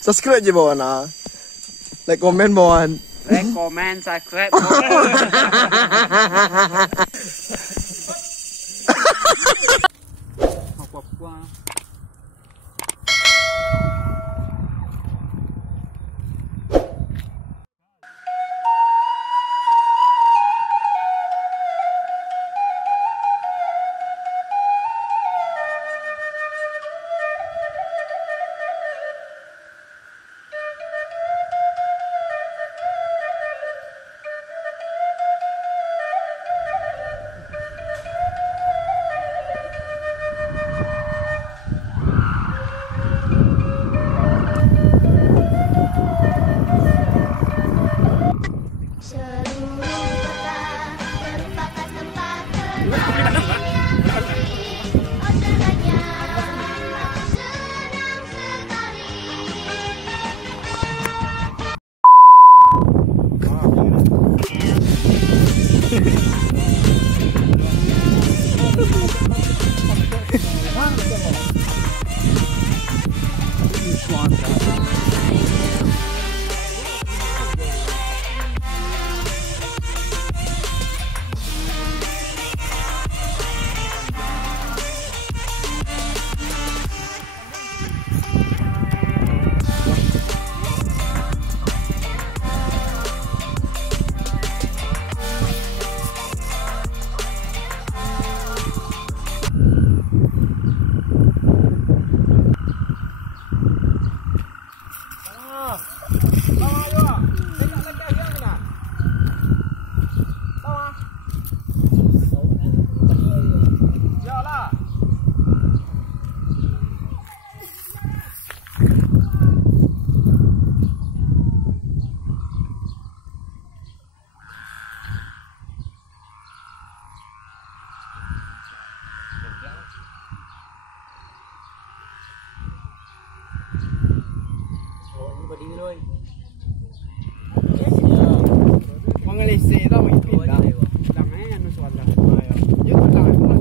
Subscribe je bawah nah. Like, komen bawah. Like, comment, subscribe. Mengelisi tau pindah. Langnya anu soal lah. Ya lang itu lah.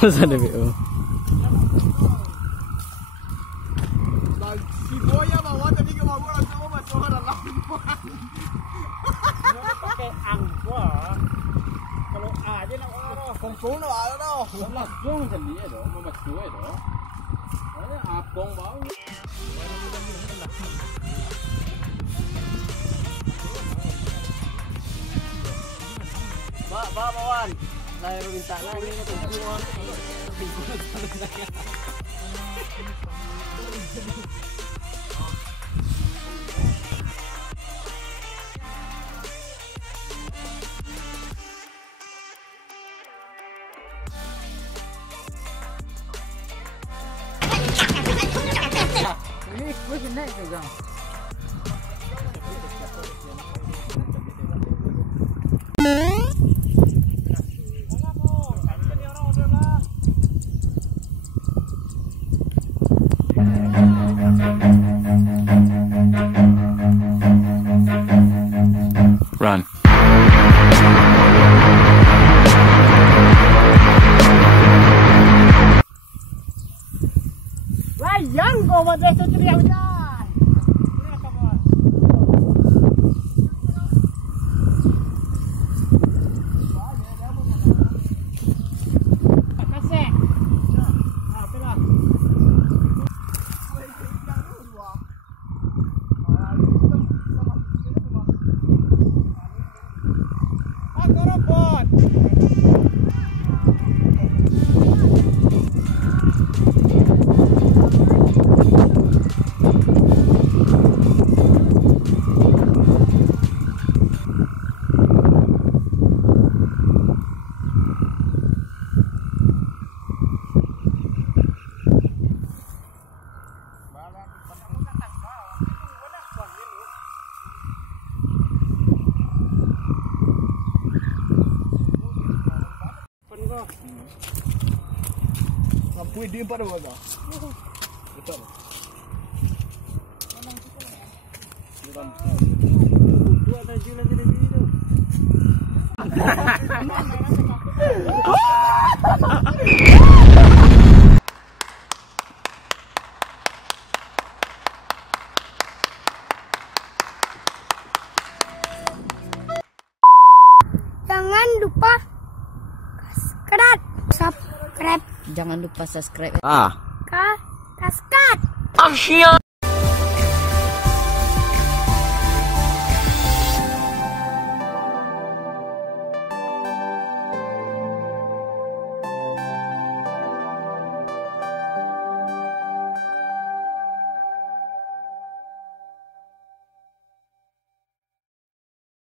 Masa ada BO. Si Boya bawa tadi ke bawah langsung masuk dalam. Pakai angkua. Kalau aja nak orang Kongkong no ada dah. langsung jadi ya doh, mau masuk ya doh. Ada apong bau. Pak bawan. Saya minta lagi ke tungguan. Ini gue naik juga. Lampu dia 4 dah agak. Betul. Tu ada jualan jadi tu. Jangan lupa subscribe. Jangan lupa subscribe. Subscribe.